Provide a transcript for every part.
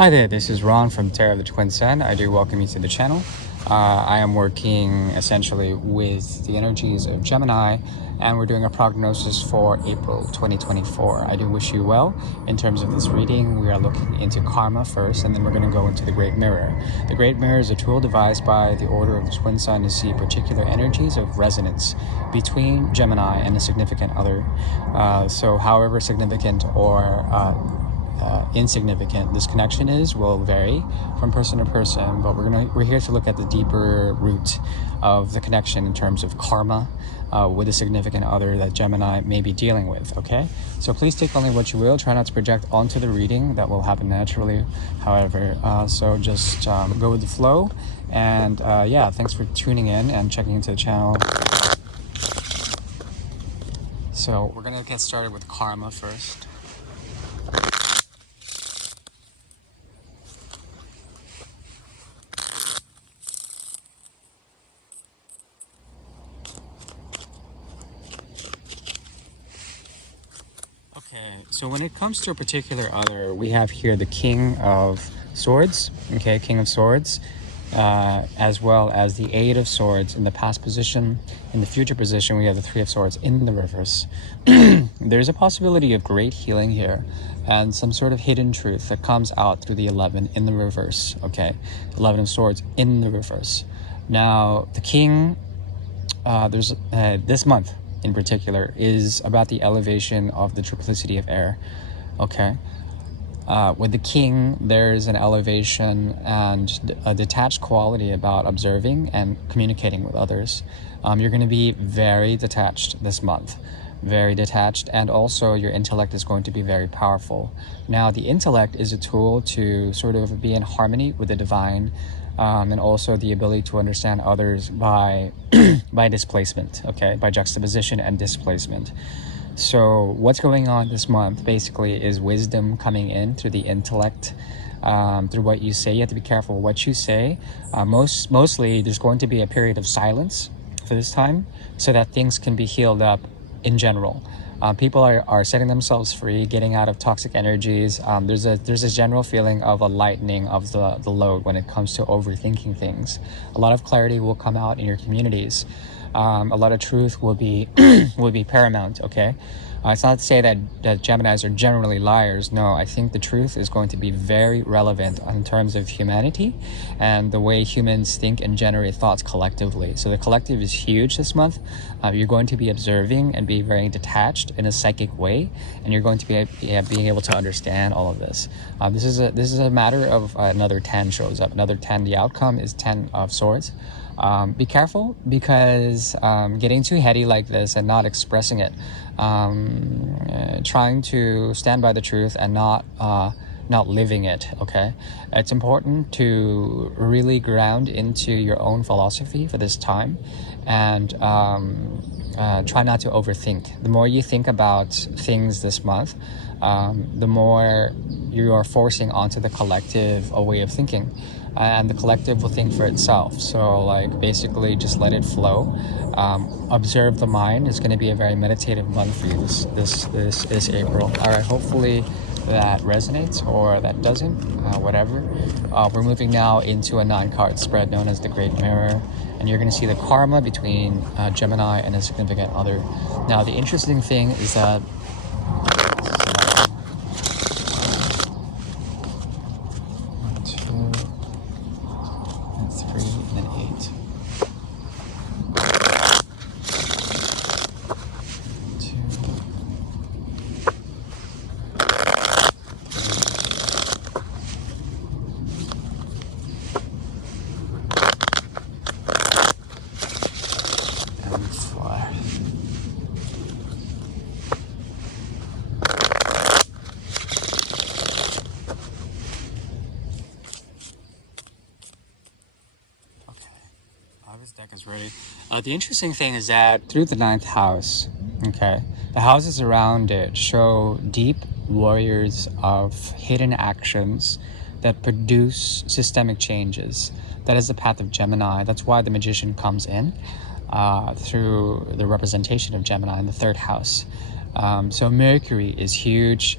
Hi there, this is Ron from Tarot of the Twin Sun. I do welcome you to the channel. I am working essentially with the energies of Gemini, and we're doing a prognosis for April 2024. I do wish you well. In terms of this reading, we are looking into karma first, and then we're going to go into the Great Mirror. The Great Mirror is a tool devised by the Order of the Twin Sun to see particular energies of resonance between Gemini and a significant other. So however significant or insignificant this connection is will vary from person to person, but we're here to look at the deeper root of the connection in terms of karma with a significant other that Gemini may be dealing with. Okay, so please take only what you will. Try not to project onto the reading. That will happen naturally, however, so just go with the flow. And yeah, thanks for tuning in and checking into the channel. So we're gonna get started with karma first. Okay, so when it comes to a particular other, we have here the King of Swords, okay, King of Swords, as well as the Eight of Swords in the past position. In the future position, we have the Three of Swords in the reverse. There's a possibility of great healing here and some sort of hidden truth that comes out through the 11 in the reverse, okay, 11 of Swords in the reverse. Now, the King, there's this month, in particular, is about the elevation of the triplicity of air. Okay, with the King, there's an elevation and a detached quality about observing and communicating with others. You're going to be very detached this month, very detached, and also your intellect is going to be very powerful. Now, the intellect is a tool to sort of be in harmony with the divine, and also the ability to understand others by by displacement, okay, by juxtaposition and displacement. So what's going on this month basically is wisdom coming in through the intellect, through what you say. You have to be careful what you say. Mostly there's going to be a period of silence for this time so that things can be healed up in general. People are setting themselves free, getting out of toxic energies. There's a general feeling of a lightening of the load when it comes to overthinking things. A lot of clarity will come out in your communities. A lot of truth will be will be paramount. Okay, it's not to say that Geminis are generally liars. No, I think the truth is going to be very relevant in terms of humanity and the way humans think and generate thoughts collectively. So the collective is huge this month. You're going to be observing and be very detached in a psychic way, and you're going to be being able to understand all of this. This is a matter of another 10 shows up. Another 10. The outcome is 10 of Swords. Be careful, because getting too heady like this and not expressing it, trying to stand by the truth and not living it, okay? It's important to really ground into your own philosophy for this time, and try not to overthink. The more you think about things this month, the more you are forcing onto the collective a way of thinking, and the collective will think for itself. So like basically just let it flow. Observe the mind. Is going to be a very meditative month for you this April. All right, hopefully that resonates, or that doesn't, whatever. We're moving now into a 9-card spread known as the Great Mirror, and you're going to see the karma between Gemini and a significant other. Now, the interesting thing is that this deck is ready. The interesting thing is that through the 9th house, okay, the houses around it show deep warriors of hidden actions that produce systemic changes. That is the path of Gemini. That's why the Magician comes in through the representation of Gemini in the 3rd house. So Mercury is huge.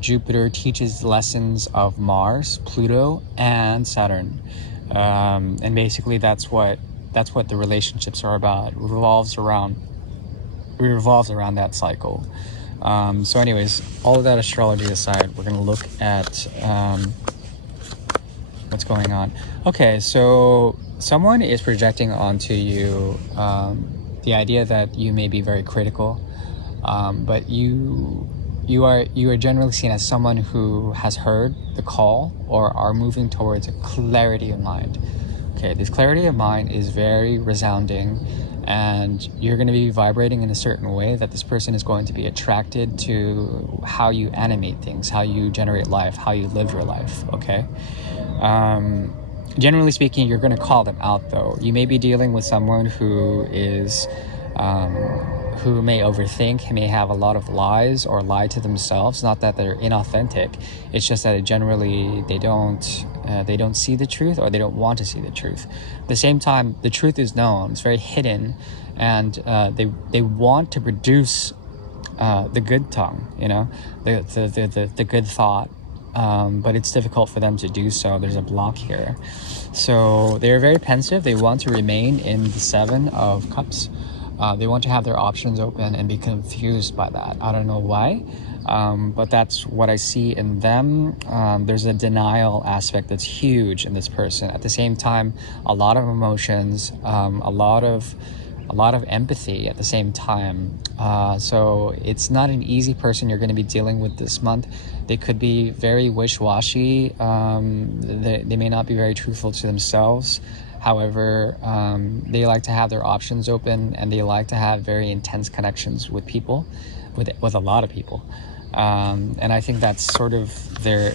Jupiter teaches lessons of Mars, Pluto, and Saturn. And basically that's what the relationships are about. It revolves around that cycle. So anyways, all of that astrology aside, we're going to look at what's going on. Okay, so someone is projecting onto you the idea that you may be very critical, but you are generally seen as someone who has heard the call or are moving towards a clarity of mind. Okay, this clarity of mind is very resounding, and you're going to be vibrating in a certain way that this person is going to be attracted to how you animate things, how you generate life, how you live your life. Okay. Generally speaking, you're going to call them out, though. You may be dealing with someone who is who may overthink, may have a lot of lies or lie to themselves. Not that they're inauthentic, it's just that generally they don't see the truth, or they don't want to see the truth. At the same time, the truth is known, it's very hidden, and they want to produce the good tongue, the good thought, but it's difficult for them to do so. There's a block here. So they're very pensive. They want to remain in the Seven of Cups. They want to have their options open and be confused by that. I don't know why, but that's what I see in them. There's a denial aspect that's huge in this person. At the same time, a lot of emotions, a lot of empathy at the same time. So it's not an easy person you're going to be dealing with this month. They could be very wish-washy. They may not be very truthful to themselves. However, they like to have their options open, and they like to have very intense connections with people, with a lot of people. And I think that's sort of their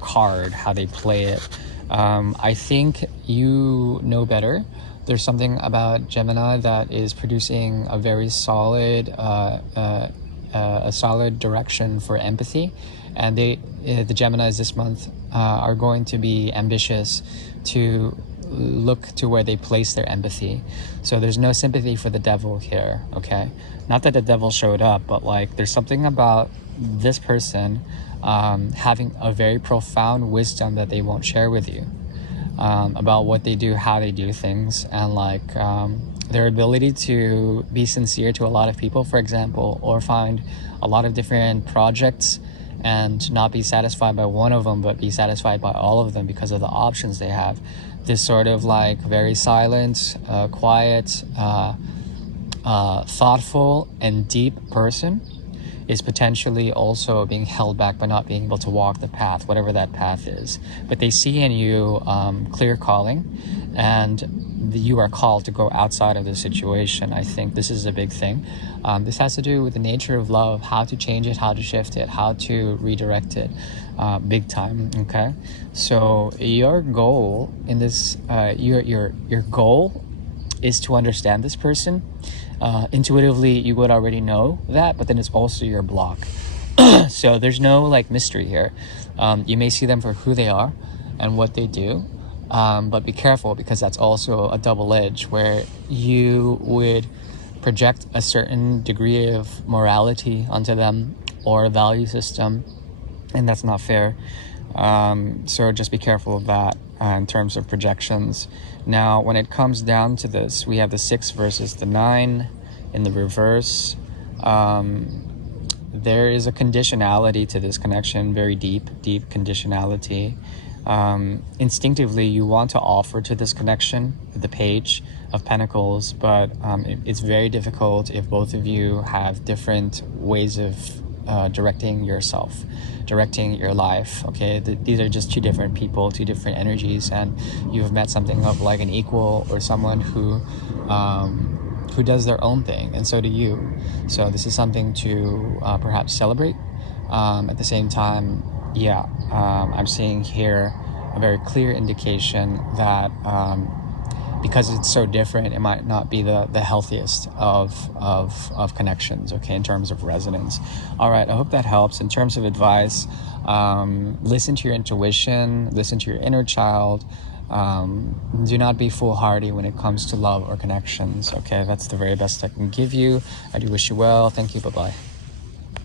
card, how they play it. I think you know better. There's something about Gemini that is producing a very solid, a solid direction for empathy, and the Geminis this month are going to be ambitious to look to where they place their empathy. So there's no sympathy for the devil here. Okay, not that the devil showed up, but like there's something about this person having a very profound wisdom that they won't share with you. About what they do, how they do things, and like their ability to be sincere to a lot of people, for example, or find a lot of different projects and not be satisfied by one of them, but be satisfied by all of them because of the options they have. This sort of like very silent, quiet, thoughtful, and deep person is potentially also being held back by not being able to walk the path, whatever that path is. But they see in you clear calling, and you are called to go outside of the situation. I think this is a big thing. This has to do with the nature of love, how to change it, how to shift it, how to redirect it, big time. Okay, so your goal in this, your goal is to understand this person. Intuitively you would already know that, but then it's also your block. So there's no like mystery here. You may see them for who they are and what they do, but be careful, because that's also a double edge where you would project a certain degree of morality onto them or a value system, and that's not fair. So just be careful of that in terms of projections. Now, when it comes down to this, we have the 6 versus the 9 in the reverse. There is a conditionality to this connection, very deep conditionality. Instinctively, you want to offer to this connection the Page of Pentacles, but it's very difficult if both of you have different ways of directing yourself, directing your life. Okay, these are just two different people, two different energies, and you've met something of like an equal, or someone who does their own thing, and so do you. So this is something to perhaps celebrate. At the same time, I'm seeing here a very clear indication that because it's so different, it might not be the healthiest of connections, okay, in terms of resonance. All right, I hope that helps. In terms of advice, listen to your intuition, listen to your inner child. Do not be foolhardy when it comes to love or connections, okay? That's the very best I can give you. I do wish you well. Thank you. Bye-bye.